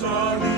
Lord,